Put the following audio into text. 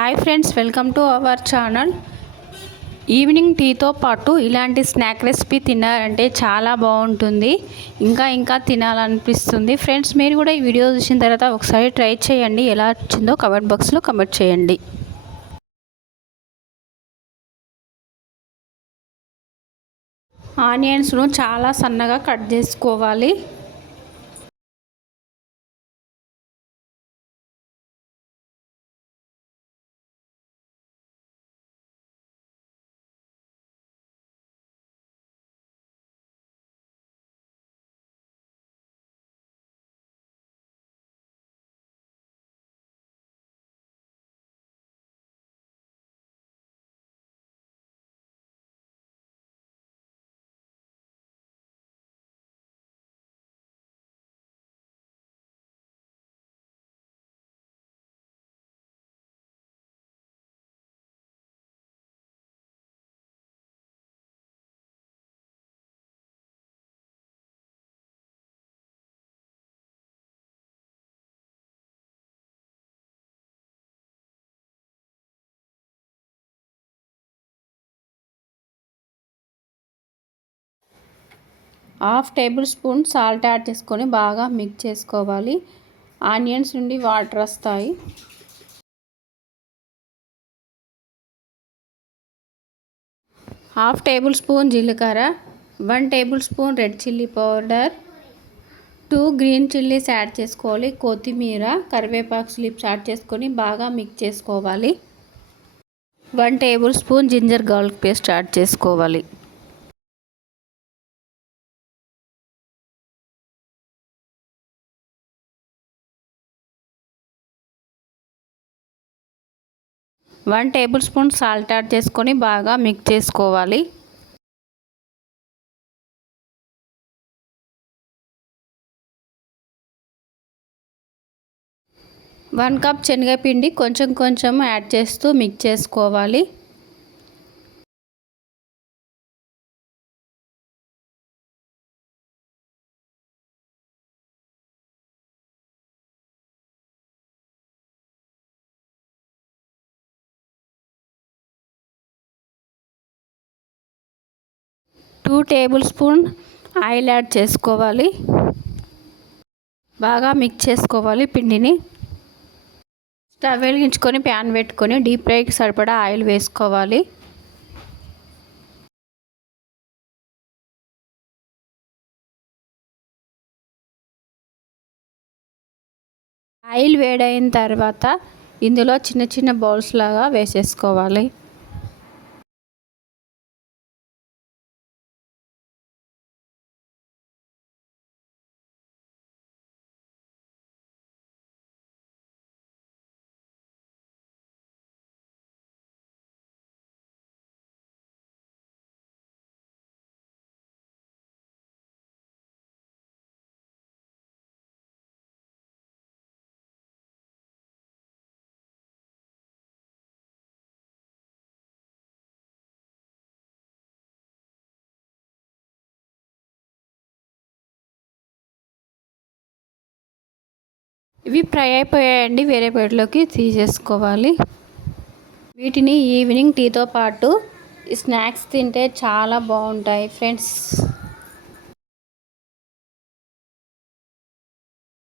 Hi friends, welcome to our channel. Evening టీతో పాటు ఇలాంటి స్నాక్ రెసిపీ తిన్నారంటే చాలా బాగుంటుంది. ఇంకా తినాలనిపిస్తుంది. ఫ్రెండ్స్, మీరు కూడా ఈ వీడియో చూసిన తర్వాత ఒకసారి ట్రై చేయండి. ఎలా వచ్చిందో కమెంట్ బాక్స్లో కమెంట్ చేయండి. ఆనియన్స్ను చాలా సన్నగా కట్ చేసుకోవాలి. Half table spoon salt add చేసుకొని బాగా మిక్స్ చేసుకోవాలి. ఆనియన్స్ నుండి వాటర్ వస్తాయి. హాఫ్ టేబుల్ స్పూన్ జీలకర్ర, 1 table spoon red chilli powder, 2 green chillies add చేసుకోవాలి. కొత్తిమీర, కరివేపాకు స్లిప్స్ యాడ్ చేసుకొని బాగా మిక్స్ చేసుకోవాలి. 1 tablespoon ginger garlic paste add చేసుకోవాలి. One tablespoon salt add చేసుకొని బాగా మిక్స్ చేసుకోవాలి. వన్ కప్ శనగపిండి కొంచెం యాడ్ చేస్తూ మిక్స్ చేసుకోవాలి. Two table spoon oil add చేసుకోవాలి. బాగా మిక్స్ చేసుకోవాలి పిండిని. స్టవ్ వెలిగించుకొని ప్యాన్ పెట్టుకొని డీప్ ఫ్రైకి సరిపడా ఆయిల్ వేసుకోవాలి. ఆయిల్ వేడైన తర్వాత ఇందులో చిన్న బౌల్స్ లాగా వేసేసుకోవాలి. ఇవి ఫ్రై అయిపోయాయండి. వేరే ప్లేట్లోకి తీసేసుకోవాలి. వీటిని ఈవినింగ్ టీతో పాటు స్నాక్స్ తింటే చాలా బాగుంటాయి ఫ్రెండ్స్.